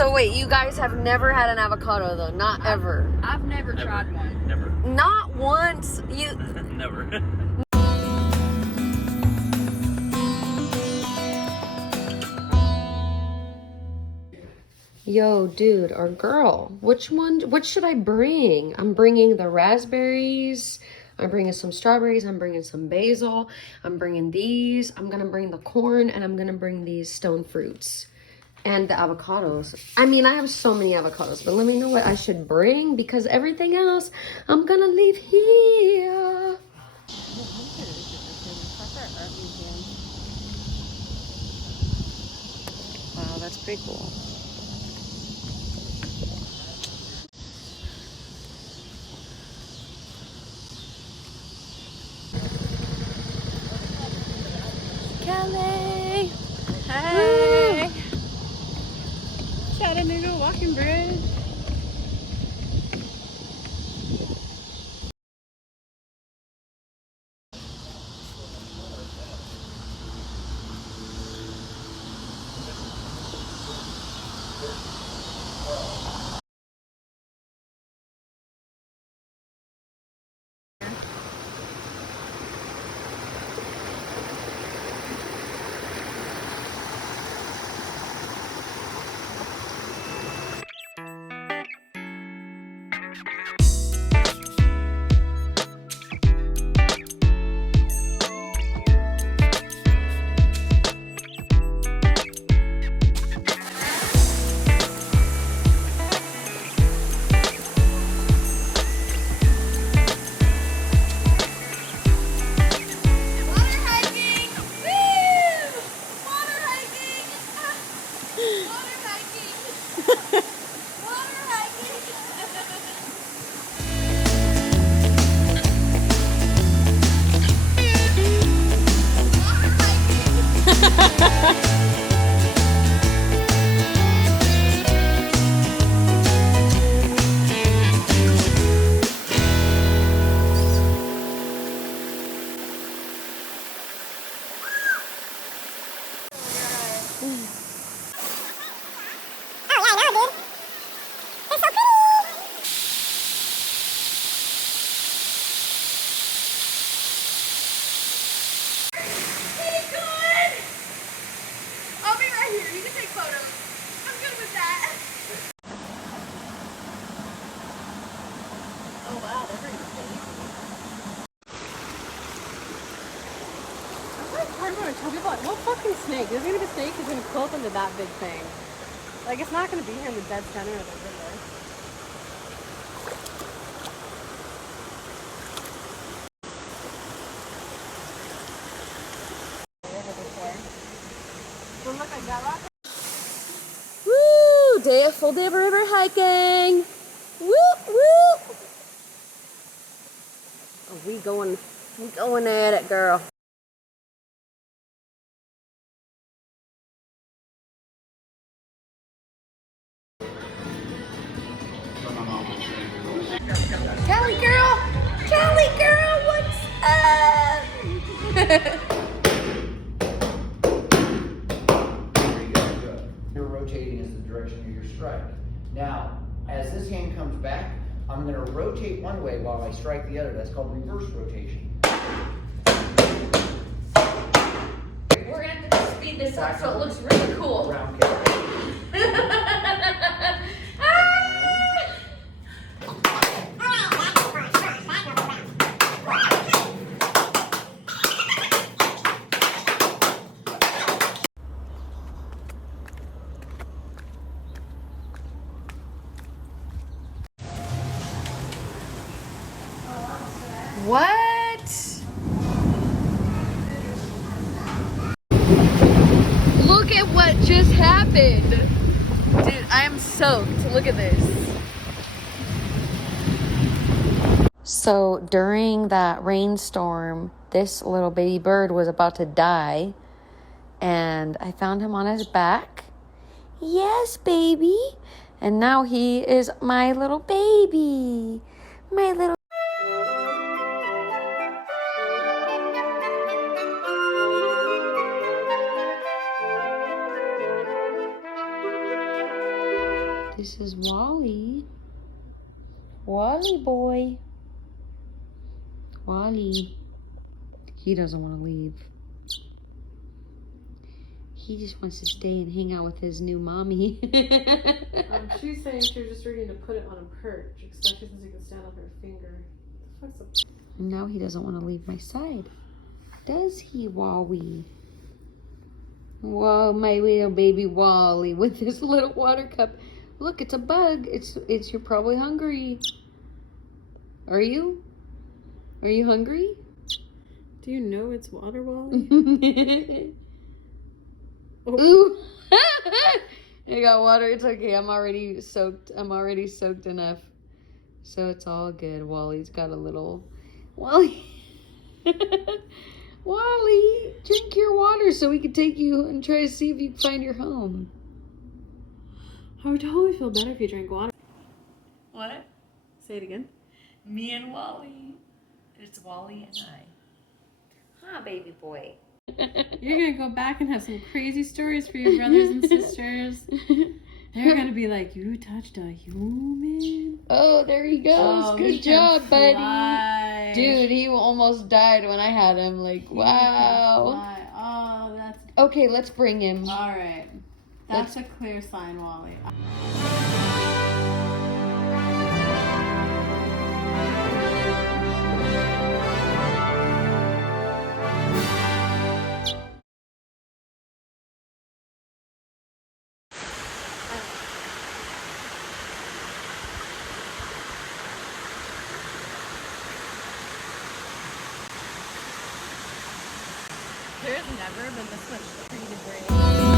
So wait, you guys have never had an avocado though? Not ever? I've never tried one. Never. Not once? You... Never. Yo, dude or girl, which should I bring? I'm bringing the raspberries, I'm bringing some strawberries, I'm bringing some basil, I'm bringing these, I'm gonna bring the corn, and I'm gonna bring these stone fruits and the avocados. I mean, I have so many avocados, but let me know what I should bring because everything else I'm gonna leave here. Wow, that's pretty cool. Kelly! Hey! Chattanooga walking bridge. Tell people, what fucking snake? There's gonna be a snake who's gonna pull up into that big thing. Like, it's not gonna be here in the dead center of the river. Woo! Full day of river hiking. Woo woo! Oh, we going at it, girl. Kelly girl, what's up? You're rotating is the direction of your strike. Now, as this hand comes back, I'm going to rotate one way while I strike the other. That's called reverse rotation. We're going to have to speed this up so it looks really cool. Round kick. What? Look at what just happened. Dude, I am soaked. Look at this. So during that rainstorm, this little baby bird was about to die. And I found him on his back. Yes, baby. And now he is my little baby. My little... This is Wally. Wally boy. Wally. He doesn't want to leave. He just wants to stay and hang out with his new mommy. She's saying she was just ready to put it on a perch, especially since you can stand on her finger. What the fuck's And now he doesn't want to leave my side. Does he, Wally? Whoa, my little baby Wally with his little water cup. Look, it's a bug. It's you're probably hungry. Are you? Are you hungry? Do you know it's water, Wally? Ooh. I got water. It's okay. I'm already soaked enough. So it's all good. Wally's got a little... Wally. Wally, drink your water so we can take you and try to see if you can find your home. I would totally feel better if you drank water. What? Say it again. Me and Wally. It's Wally and I. Huh, baby boy. You're gonna go back and have some crazy stories for your brothers and sisters. They're gonna be like, you touched a human. Oh, there he goes. Oh, good job, buddy. Fly. Dude, he almost died when I had him. Like, wow. Oh, that's... Okay, let's bring him. All right. That's a clear sign, Wally. There's never been this much tree debris.